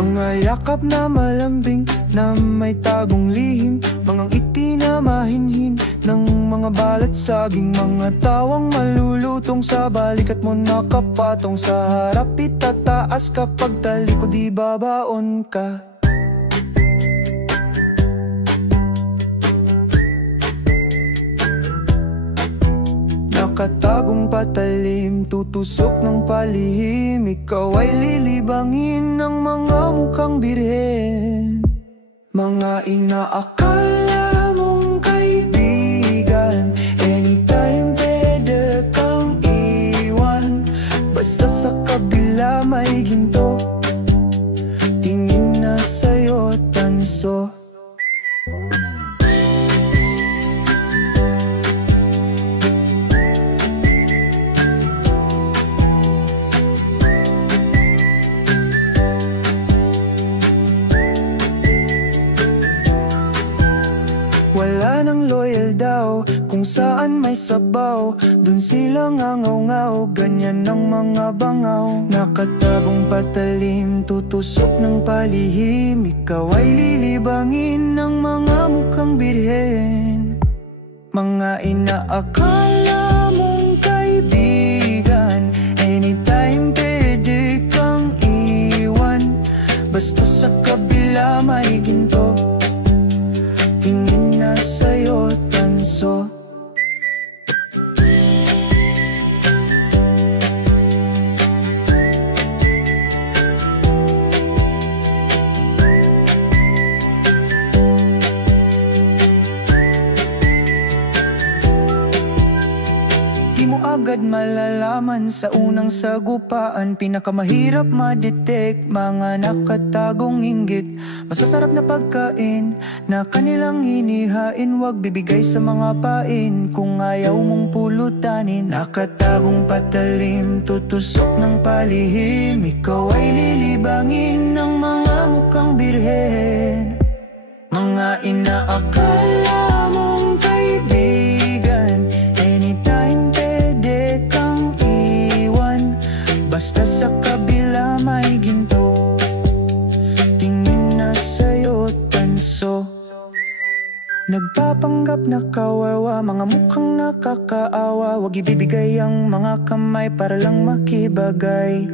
Mga yakap na malambing na may tagong lihim, mga ngiti na mahinhin ng mga balat saging, mga tawang malulutong sa balikat mo nakapatong. Sa harap itataas kapag talikod di babaon ka. Nakatagong patalim, tutusok ng palihim, ikaw ay lilibangin ng mga mukhang birhen. Mga inaakala mong kaibigan, anytime pwede kang iwan. Basta sa kabila may ginto, tingin na sa'yo tanso. Wala nang loyal daw, kung saan may sabaw, dun sila ngangaw-ngaw, ganyan ang mga bangaw. Nakatagong patalim, tutusok ng palihim, ikaw ay lilibangin ng mga mukhang birhen. Mga inaakala mong kaibigan, anytime pwede kang iwan. Basta sa kabila may ginto, tingin na sa'yo tanso. Di mo agad malalaman sa unang sagupaan, pinakamahirap ma-detect mga nakatagong inggit. Masasarap na pagkain na kanilang inihain, wag bibigay sa mga pain kung ayaw mong pulutanin. Nakatagong patalim, tutusok ng palihim, ikaw ay lilibangin ng mga mukhang birhen. Mga inaakala mong kaibigan, anytime pwede kang iwan. Basta sa kabila may ginto, tingin na sa'yo tanso. Nagpapanggap na kawawa, mga mukhang nakakaawa, wag ibibigay ang mga kamay para lang makibagay.